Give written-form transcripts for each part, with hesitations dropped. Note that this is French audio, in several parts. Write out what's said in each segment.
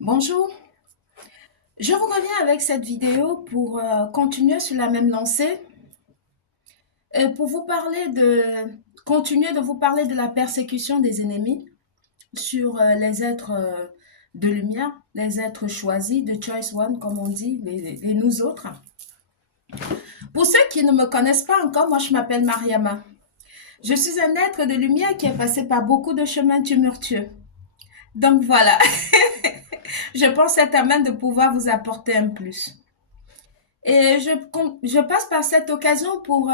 Bonjour, je vous reviens avec cette vidéo pour continuer sur la même lancée, pour vous parler continuer de vous parler de la persécution des ennemis sur les êtres de lumière, les êtres choisis, de Choice One, comme on dit, les nous autres. Pour ceux qui ne me connaissent pas encore, moi je m'appelle Mariama. Je suis un être de lumière qui est passé par beaucoup de chemins tumultueux. Donc voilà, je pense être à même de pouvoir vous apporter un plus. Et je passe par cette occasion pour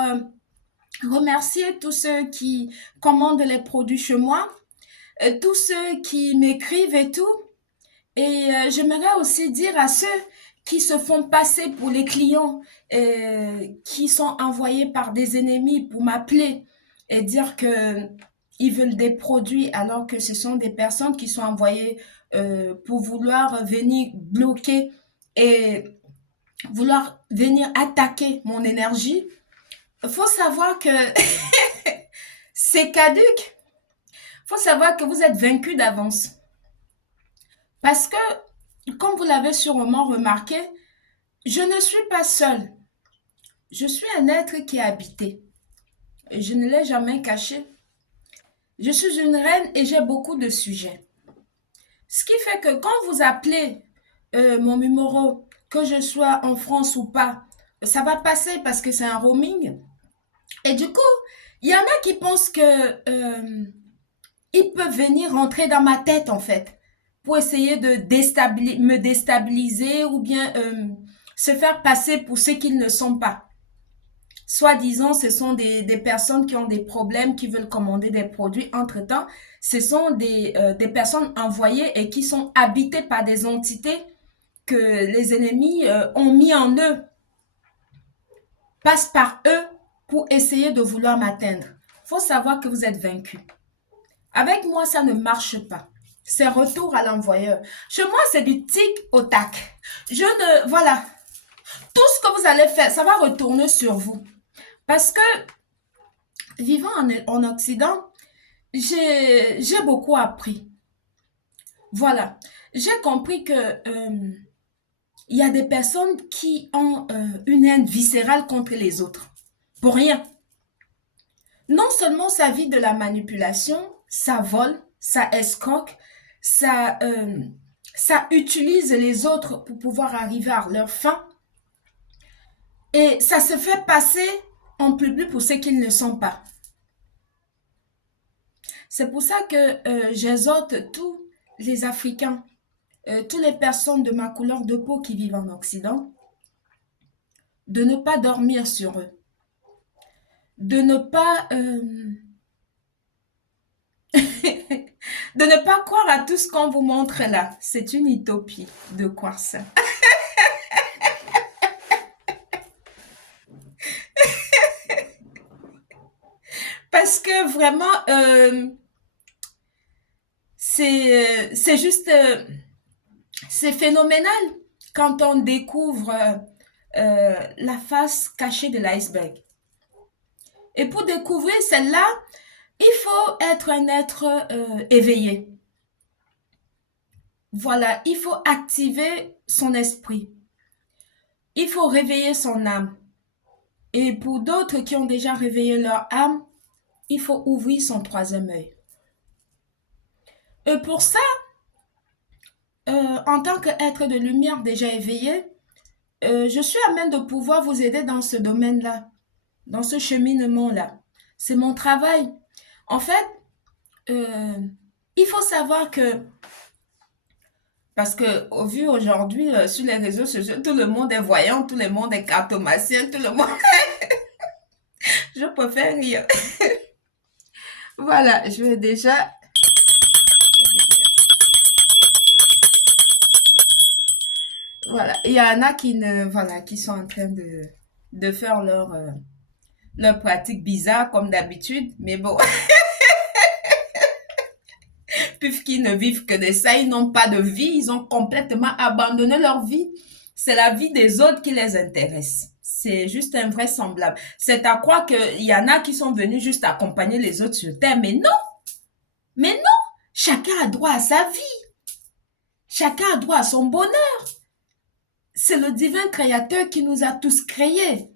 remercier tous ceux qui commandent les produits chez moi, tous ceux qui m'écrivent et tout. Et j'aimerais aussi dire à ceux qui se font passer pour les clients, qui sont envoyés par des ennemis pour m'appeler et dire que ils veulent des produits alors que ce sont des personnes qui sont envoyées pour vouloir venir bloquer et vouloir venir attaquer mon énergie. Il faut savoir que c'est caduque. Il faut savoir que vous êtes vaincu d'avance. Parce que, comme vous l'avez sûrement remarqué, je ne suis pas seule. Je suis un être qui est habité. Je ne l'ai jamais caché. Je suis une reine et j'ai beaucoup de sujets. Ce qui fait que quand vous appelez mon numéro, que je sois en France ou pas, ça va passer parce que c'est un roaming. Et du coup, il y en a qui pensent que ils peuvent venir rentrer dans ma tête en fait pour essayer de me déstabiliser ou bien se faire passer pour ce qu'ils ne sont pas. Soi-disant, ce sont des personnes qui ont des problèmes, qui veulent commander des produits. Entre-temps, ce sont des personnes envoyées et qui sont habitées par des entités que les ennemis ont mis en eux, passent par eux pour essayer de vouloir m'atteindre. Il faut savoir que vous êtes vaincu. Avec moi, ça ne marche pas. C'est retour à l'envoyeur. Chez moi, c'est du tic au tac. Je ne, voilà. Tout ce que vous allez faire, ça va retourner sur vous. Parce que, vivant en Occident, j'ai beaucoup appris. Voilà. J'ai compris que, il y a des personnes qui ont une haine viscérale contre les autres. Pour rien. Non seulement ça vit de la manipulation, ça vole, ça escroque, ça, ça utilise les autres pour pouvoir arriver à leur fin et ça se fait passer en public pour ce qu'ils ne sont pas. C'est pour ça que j'exhorte tous les Africains, toutes les personnes de ma couleur de peau qui vivent en Occident, de ne pas dormir sur eux, de ne pas de ne pas croire à tout ce qu'on vous montre là. C'est une utopie de croire ça. Parce que vraiment, c'est juste, c'est phénoménal quand on découvre la face cachée de l'iceberg. Et pour découvrir celle-là, il faut être un être éveillé. Voilà, il faut activer son esprit. Il faut réveiller son âme. Et pour d'autres qui ont déjà réveillé leur âme, il faut ouvrir son troisième œil. Et pour ça, en tant qu'être de lumière déjà éveillé, je suis à même de pouvoir vous aider dans ce domaine-là, dans ce cheminement-là. C'est mon travail. En fait, euh, il faut savoir que, parce que au vu aujourd'hui sur les réseaux sociaux, tout le monde est voyant, tout le monde est cartomancien, tout le monde... Je préfère rire. Voilà, je vais déjà... Voilà, il y en a qui ne, voilà, qui sont en train de faire leur pratique bizarre comme d'habitude, mais bon, puisqu'ils ne vivent que de ça, ils n'ont pas de vie, ils ont complètement abandonné leur vie. C'est la vie des autres qui les intéresse. C'est juste invraisemblable. C'est à croire qu'il y en a qui sont venus juste accompagner les autres sur Terre, mais non, chacun a droit à sa vie. Chacun a droit à son bonheur. C'est le divin créateur qui nous a tous créés.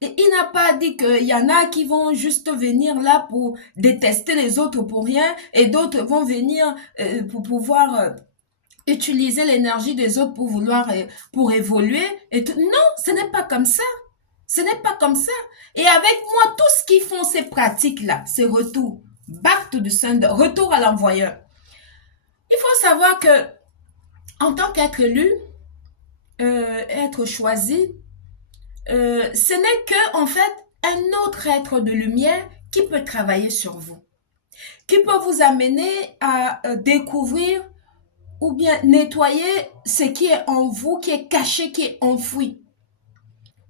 Et il n'a pas dit qu'il y en a qui vont juste venir là pour détester les autres pour rien et d'autres vont venir pour pouvoir utiliser l'énergie des autres pour vouloir, pour évoluer. Et tout. Non, ce n'est pas comme ça. Ce n'est pas comme ça. Et avec moi, tout ce qu'ils font, ces pratiques-là, ces retours, back to the sender, retour à l'envoyeur. Il faut savoir que, en tant qu'être élu, être choisi, ce n'est que, en fait, un autre être de lumière qui peut travailler sur vous, qui peut vous amener à découvrir ou bien nettoyer ce qui est en vous, qui est caché, qui est enfoui,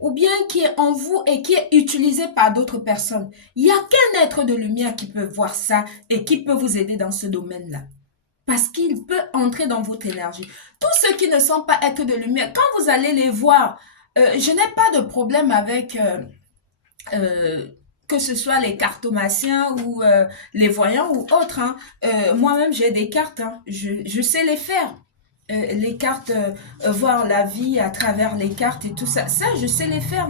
ou bien qui est en vous et qui est utilisé par d'autres personnes. Il n'y a qu'un être de lumière qui peut voir ça et qui peut vous aider dans ce domaine-là. Parce qu'il peut entrer dans votre énergie. Tous ceux qui ne sont pas êtres de lumière, quand vous allez les voir, je n'ai pas de problème avec que ce soit les cartomanciens ou les voyants ou autres. Hein. Moi-même, j'ai des cartes. Hein. Je sais les faire. Les cartes, voir la vie à travers les cartes et tout ça. Ça, je sais les faire.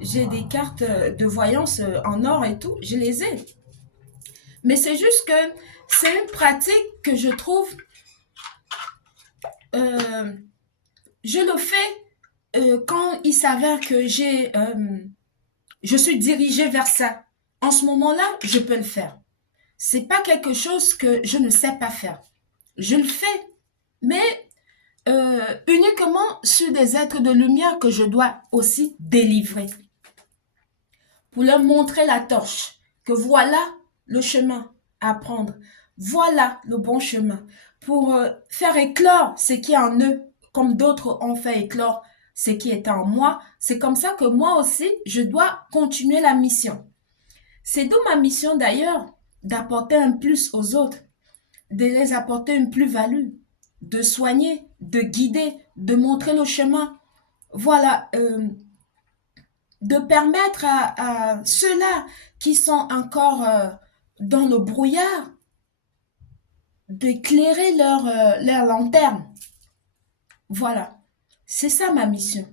J'ai des cartes de voyance en or et tout. Je les ai. Mais c'est juste que c'est une pratique que je trouve, euh, je le fais quand il s'avère que je suis dirigée vers ça. En ce moment-là, je peux le faire. C'est pas quelque chose que je ne sais pas faire. Je le fais, mais uniquement sur des êtres de lumière que je dois aussi délivrer. Pour leur montrer la torche, que voilà le chemin à prendre, voilà le bon chemin, pour faire éclore ce qui est en eux, comme d'autres ont fait éclore ce qui est en moi. C'est comme ça que moi aussi, je dois continuer la mission. C'est d'où ma mission d'ailleurs, d'apporter un plus aux autres, de les apporter une plus-value, de soigner, de guider, de montrer le chemin. Voilà, de permettre à ceux-là qui sont encore dans le brouillard d'éclairer leur lanterne. Voilà, c'est ça ma mission.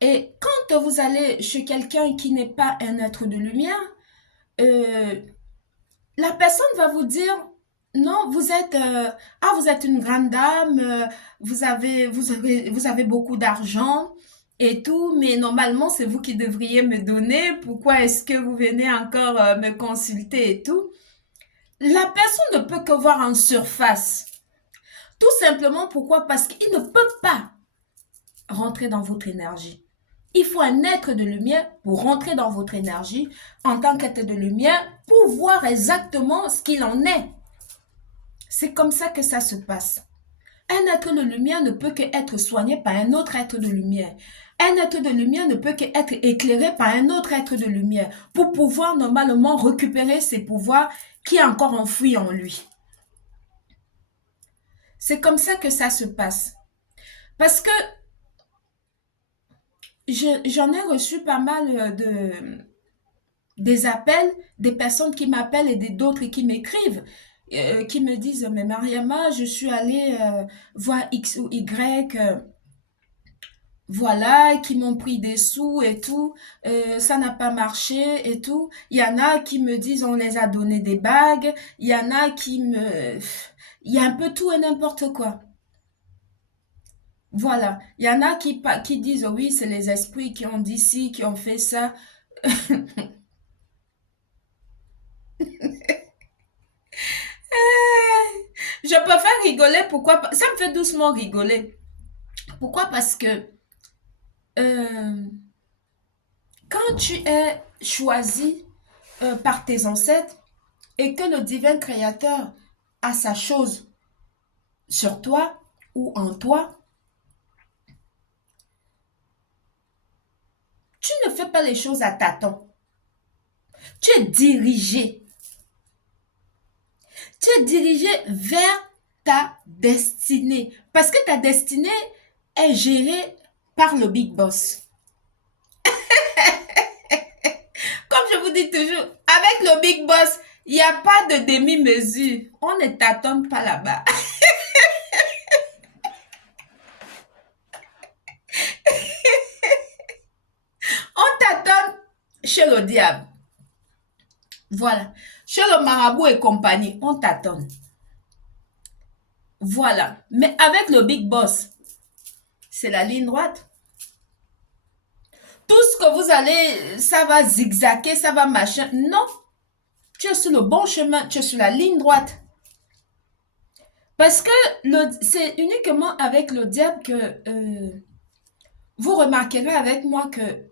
Et quand vous allez chez quelqu'un qui n'est pas un être de lumière, euh, la personne va vous dire, non, vous êtes une grande dame, vous avez beaucoup d'argent et tout, mais normalement, c'est vous qui devriez me donner. Pourquoi est-ce que vous venez encore me consulter et tout? La personne ne peut que voir en surface. Tout simplement pourquoi? Parce qu'il ne peut pas rentrer dans votre énergie. Il faut un être de lumière pour rentrer dans votre énergie en tant qu'être de lumière pour voir exactement ce qu'il en est. C'est comme ça que ça se passe. Un être de lumière ne peut qu'être soigné par un autre être de lumière. Un être de lumière ne peut qu'être éclairé par un autre être de lumière pour pouvoir normalement récupérer ses pouvoirs qui est encore enfoui en lui. C'est comme ça que ça se passe. Parce que j'en ai reçu pas mal des appels, des personnes qui m'appellent et d'autres qui m'écrivent, qui me disent, mais Mariama, je suis allée voir X ou Y, voilà, qui m'ont pris des sous et tout, ça n'a pas marché et tout. Il y en a qui me disent, on les a donné des bagues, il y en a qui me... Il y a un peu tout et n'importe quoi. Voilà, il y en a qui disent, oh oui, c'est les esprits qui ont dit ci, qui ont fait ça. Je préfère rigoler, pourquoi? Ça me fait doucement rigoler. Pourquoi? Parce que euh, quand tu es choisi par tes ancêtres et que le divin créateur a sa chose sur toi ou en toi, tu ne fais pas les choses à tâtons. Tu es dirigé. Tu es dirigé vers ta destinée. Parce que ta destinée est gérée par le Big Boss. Comme je vous dis toujours, avec le Big Boss, il n'y a pas de demi-mesure. On ne tâtonne pas là-bas. chez le diable. Voilà. Chez le marabout et compagnie, on t'attend. Voilà. Mais avec le big boss, c'est la ligne droite. Tout ce que vous allez, ça va zigzaguer, ça va machin. Non. Tu es sur le bon chemin, tu es sur la ligne droite. Parce que c'est uniquement avec le diable que vous remarquerez avec moi que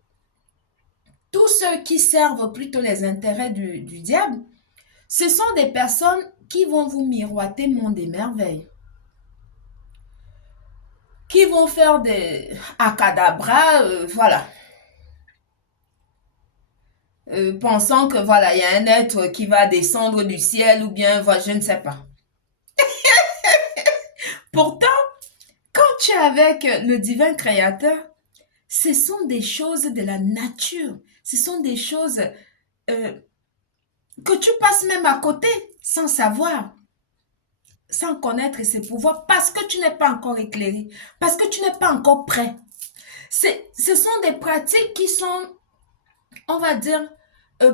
tous ceux qui servent plutôt les intérêts du diable, ce sont des personnes qui vont vous miroiter monde et merveilles. Qui vont faire des acadabras, voilà. Pensant que voilà, il y a un être qui va descendre du ciel ou bien, voilà, je ne sais pas. Pourtant, quand tu es avec le divin créateur, ce sont des choses de la nature. Ce sont des choses que tu passes même à côté sans savoir, sans connaître ses pouvoirs, parce que tu n'es pas encore éclairé, parce que tu n'es pas encore prêt. Ce sont des pratiques qui sont, on va dire,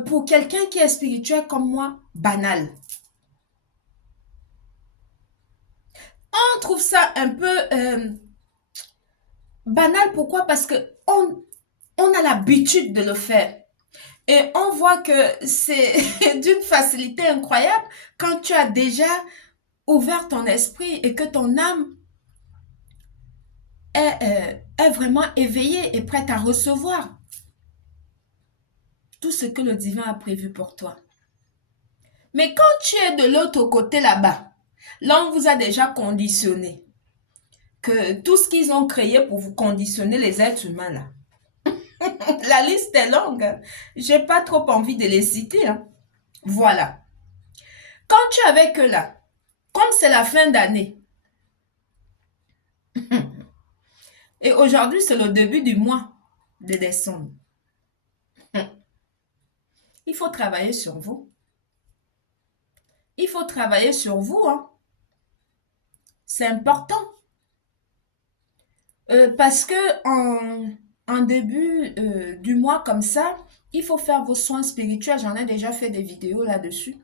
pour quelqu'un qui est spirituel comme moi, banales. On trouve ça un peu banal. Pourquoi? Parce que on a l'habitude de le faire. Et on voit que c'est d'une facilité incroyable quand tu as déjà ouvert ton esprit et que ton âme est vraiment éveillée et prête à recevoir tout ce que le divin a prévu pour toi. Mais quand tu es de l'autre côté là-bas, là on vous a déjà conditionné, que tout ce qu'ils ont créé pour vous conditionner les êtres humains là, la liste est longue, j'ai pas trop envie de les citer. Hein. Voilà. Quand tu es avec eux là, comme c'est la fin d'année, et aujourd'hui c'est le début du mois de décembre, il faut travailler sur vous. Il faut travailler sur vous. Hein. C'est important. Parce que en début du mois comme ça, il faut faire vos soins spirituels. J'en ai déjà fait des vidéos là-dessus.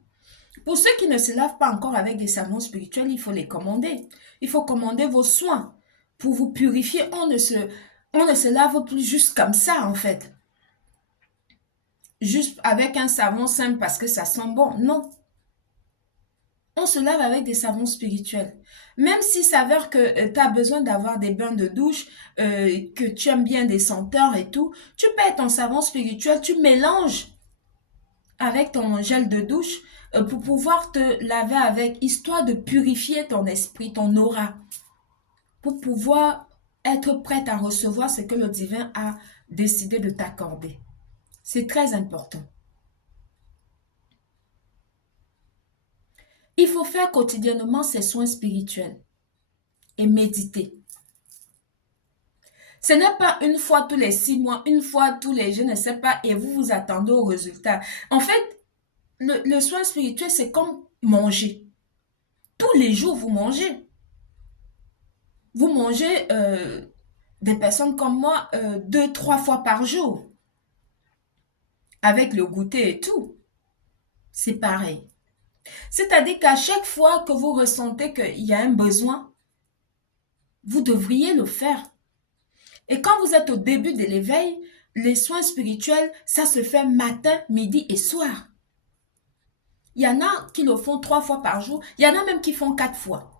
Pour ceux qui ne se lavent pas encore avec des savons spirituels, il faut les commander. Il faut commander vos soins pour vous purifier. On ne se lave plus juste comme ça, en fait. Juste avec un savon simple parce que ça sent bon. Non. On se lave avec des savons spirituels. Même s'il s'avère que tu as besoin d'avoir des bains de douche, que tu aimes bien des senteurs et tout, tu payes ton savon spirituel, tu mélanges avec ton gel de douche pour pouvoir te laver avec, histoire de purifier ton esprit, ton aura, pour pouvoir être prête à recevoir ce que le divin a décidé de t'accorder. C'est très important. Il faut faire quotidiennement ses soins spirituels et méditer. Ce n'est pas une fois tous les 6 mois, une fois tous les, je ne sais pas, et vous vous attendez au résultat. En fait, le soin spirituel, c'est comme manger. Tous les jours, vous mangez. Vous mangez, des personnes comme moi, 2, 3 fois par jour, avec le goûter et tout. C'est pareil. C'est-à-dire qu'à chaque fois que vous ressentez qu'il y a un besoin, vous devriez le faire. Et quand vous êtes au début de l'éveil, les soins spirituels, ça se fait matin, midi et soir. Il y en a qui le font 3 fois par jour. Il y en a même qui font 4 fois.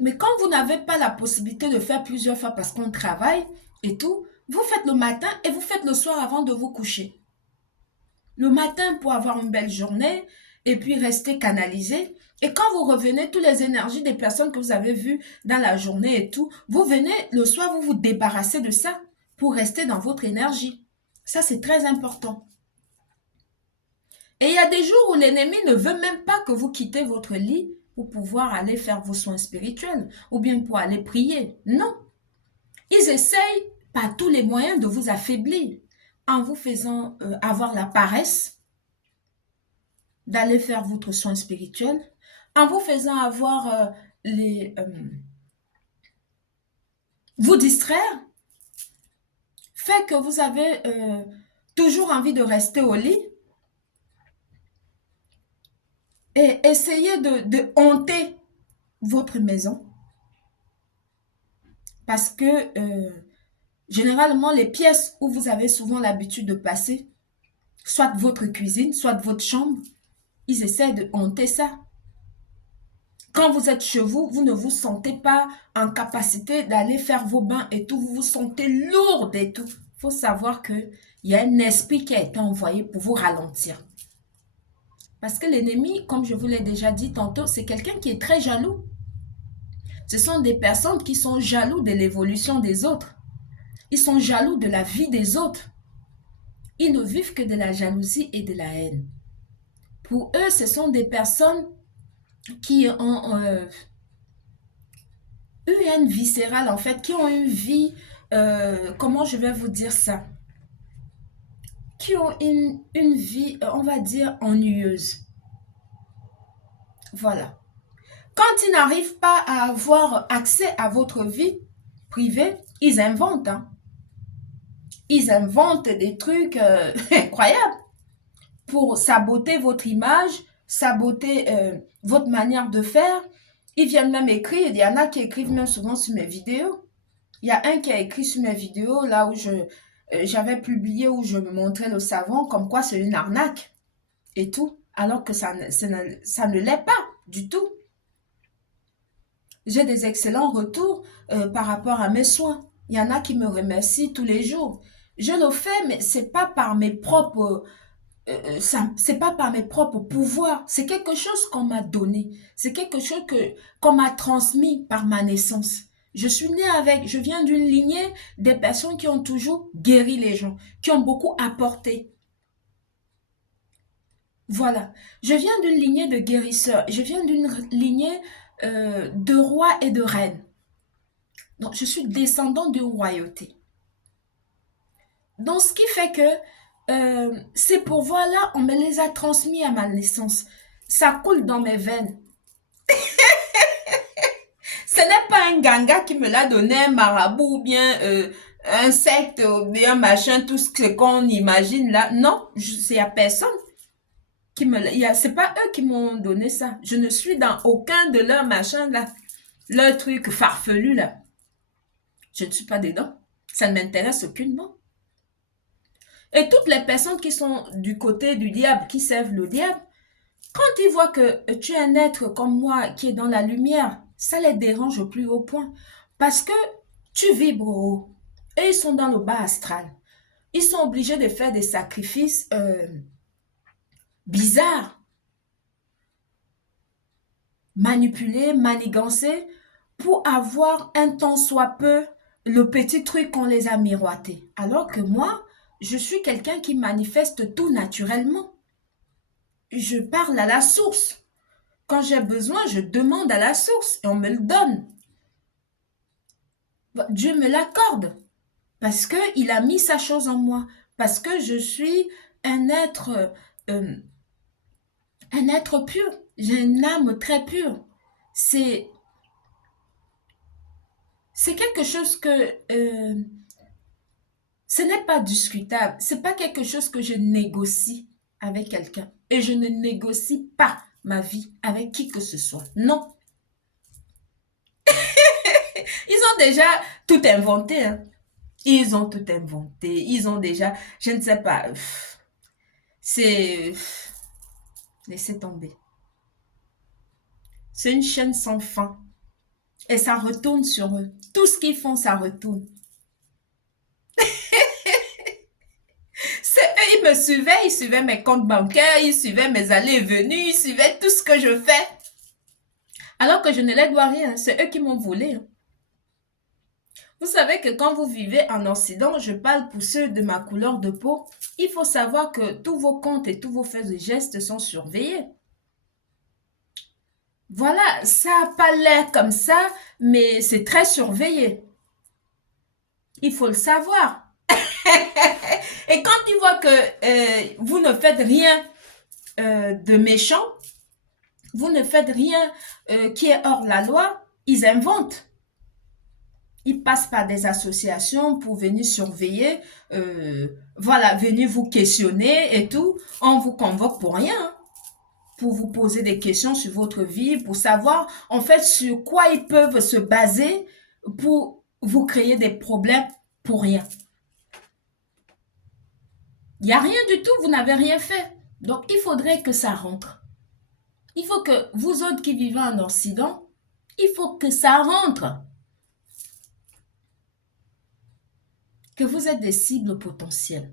Mais quand vous n'avez pas la possibilité de faire plusieurs fois parce qu'on travaille et tout, vous faites le matin et vous faites le soir avant de vous coucher. Le matin pour avoir une belle journée et puis rester canalisé. Et quand vous revenez, toutes les énergies des personnes que vous avez vues dans la journée et tout, vous venez le soir, vous vous débarrassez de ça pour rester dans votre énergie. Ça, c'est très important. Et il y a des jours où l'ennemi ne veut même pas que vous quittez votre lit pour pouvoir aller faire vos soins spirituels ou bien pour aller prier. Non. Ils essayent par tous les moyens de vous affaiblir en vous faisant avoir la paresse d'aller faire votre soin spirituel, en vous faisant avoir vous distraire, fait que vous avez toujours envie de rester au lit et essayer de hanter votre maison parce que généralement, les pièces où vous avez souvent l'habitude de passer, soit votre cuisine, soit votre chambre, ils essaient de hanter ça. Quand vous êtes chez vous, vous ne vous sentez pas en capacité d'aller faire vos bains et tout, vous vous sentez lourde et tout. Il faut savoir qu'il y a un esprit qui a été envoyé pour vous ralentir. Parce que l'ennemi, comme je vous l'ai déjà dit tantôt, c'est quelqu'un qui est très jaloux. Ce sont des personnes qui sont jaloux de l'évolution des autres. Ils sont jaloux de la vie des autres. Ils ne vivent que de la jalousie et de la haine. Pour eux, ce sont des personnes qui ont eu une viscérale, en fait, qui ont une vie, comment je vais vous dire ça, qui ont une vie, on va dire, ennuyeuse. Voilà. Quand ils n'arrivent pas à avoir accès à votre vie privée, ils inventent. Hein. Ils inventent des trucs incroyables pour saboter votre image, saboter votre manière de faire. Ils viennent même écrire, il y en a qui écrivent même souvent sur mes vidéos. Il y a un qui a écrit sur mes vidéos, là où j'avais publié, où je me montrais le savon, comme quoi c'est une arnaque et tout, alors que ça ne l'est pas du tout. J'ai des excellents retours par rapport à mes soins. Il y en a qui me remercient tous les jours. Je le fais, mais c'est pas par mes propres c'est pas par mes propres pouvoirs, c'est quelque chose qu'on m'a donné, c'est quelque chose qu'on m'a transmis par ma naissance. Je suis née avec, je viens d'une lignée des personnes qui ont toujours guéri les gens, qui ont beaucoup apporté. Voilà, je viens d'une lignée de guérisseurs, je viens d'une lignée de rois et de reines. Donc, je suis descendant de royauté. Donc, ce qui fait que ces pouvoirs-là, on me les a transmis à ma naissance. Ça coule dans mes veines. Ce n'est pas un ganga qui me l'a donné, un marabout ou bien un secte ou bien machin, tout ce qu'on imagine là. Non, c'est à personne qui me l'a. C'est pas eux qui m'ont donné ça. Je ne suis dans aucun de leurs machins là. Leur truc farfelu là. Je ne suis pas dedans. Ça ne m'intéresse aucunement. Et toutes les personnes qui sont du côté du diable, qui servent le diable, quand ils voient que tu es un être comme moi qui est dans la lumière, ça les dérange au plus haut point. Parce que tu vibres haut. Et ils sont dans le bas astral. Ils sont obligés de faire des sacrifices bizarres. Manipuler, manigancer, pour avoir un tant soit peu le petit truc qu'on les a miroités. Alors que moi, je suis quelqu'un qui manifeste tout naturellement. Je parle à la source. Quand j'ai besoin, je demande à la source et on me le donne. Dieu me l'accorde parce qu'il a mis sa chose en moi, parce que je suis euh, un être pur. J'ai une âme très pure. C'est quelque chose que ce n'est pas discutable. C'est pas quelque chose que je négocie avec quelqu'un. Et je ne négocie pas ma vie avec qui que ce soit. Non. Ils ont déjà tout inventé. Hein. Ils ont tout inventé. Ils ont déjà, je ne sais pas. C'est... Laissez tomber. C'est une chaîne sans fin. Et ça retourne sur eux. Tout ce qu'ils font, ça retourne. C'est eux, ils me suivaient, ils suivaient mes comptes bancaires, ils suivaient mes allées et venues, ils suivaient tout ce que je fais. Alors que je ne les dois rien, c'est eux qui m'ont volé. Vous savez que quand vous vivez en Occident, je parle pour ceux de ma couleur de peau, il faut savoir que tous vos comptes et tous vos faits et gestes sont surveillés. Voilà, ça n'a pas l'air comme ça, mais c'est très surveillé. Il faut le savoir. Et quand ils voient que vous ne faites rien de méchant, vous ne faites rien qui est hors la loi, ils inventent. Ils passent par des associations pour venir surveiller, voilà, venir vous questionner et tout. On vous convoque pour rien, hein, pour vous poser des questions sur votre vie, pour savoir en fait sur quoi ils peuvent se baser pour vous créer des problèmes pour rien. Il n'y a rien du tout, vous n'avez rien fait. Donc il faudrait que ça rentre. Il faut que vous autres qui vivez en Occident, il faut que ça rentre. Que vous êtes des cibles potentielles.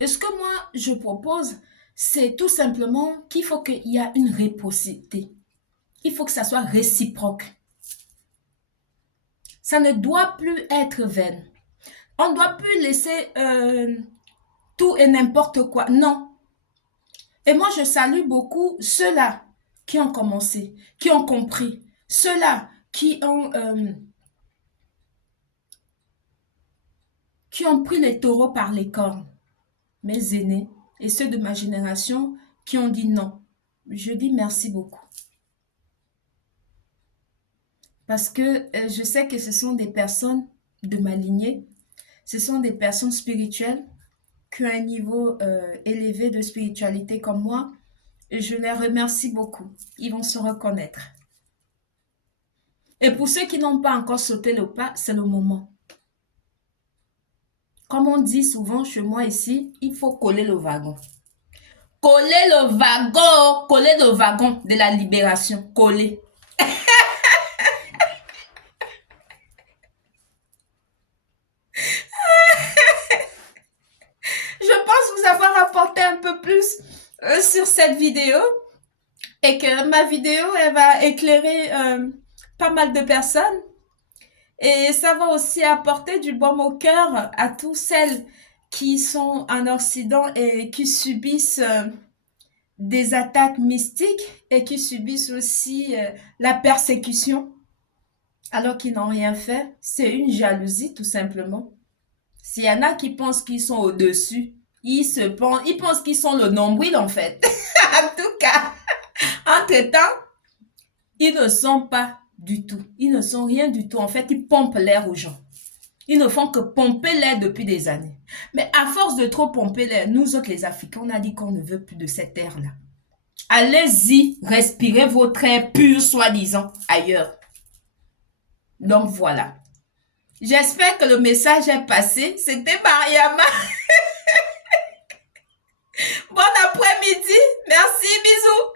Et ce que moi je propose, c'est tout simplement qu'il faut qu'il y ait une réciprocité. Il faut que ça soit réciproque. Ça ne doit plus être vain. On ne doit plus laisser tout et n'importe quoi. Non. Et moi, je salue beaucoup ceux-là qui ont commencé, qui ont compris, ceux-là qui ont pris les taureaux par les cornes, mes aînés et ceux de ma génération qui ont dit non. Je dis merci beaucoup. Parce que je sais que ce sont des personnes de ma lignée, ce sont des personnes spirituelles qui ont un niveau élevé de spiritualité comme moi. Et je les remercie beaucoup. Ils vont se reconnaître. Et pour ceux qui n'ont pas encore sauté le pas, c'est le moment. Comme on dit souvent chez moi ici, il faut coller le wagon. Coller le wagon de la libération, coller. Je pense vous avoir apporté un peu plus sur cette vidéo et que ma vidéo, elle va éclairer pas mal de personnes et ça va aussi apporter du baume au cœur à tous celles qui sont en Occident et qui subissent des attaques mystiques et qui subissent aussi la persécution alors qu'ils n'ont rien fait. C'est une jalousie tout simplement. S'il y en a qui pensent qu'ils sont au-dessus, ils pensent qu'ils sont le nombril en fait. En tout cas, entre-temps, ils ne sont pas du tout. Ils ne sont rien du tout. En fait, ils pompent l'air aux gens. Ils ne font que pomper l'air depuis des années. Mais à force de trop pomper l'air, nous autres les Africains, on a dit qu'on ne veut plus de cet air-là. Allez-y, respirez votre air pur, soi-disant, ailleurs. Donc voilà. J'espère que le message est passé. C'était Mariama. Bon après-midi. Merci, bisous.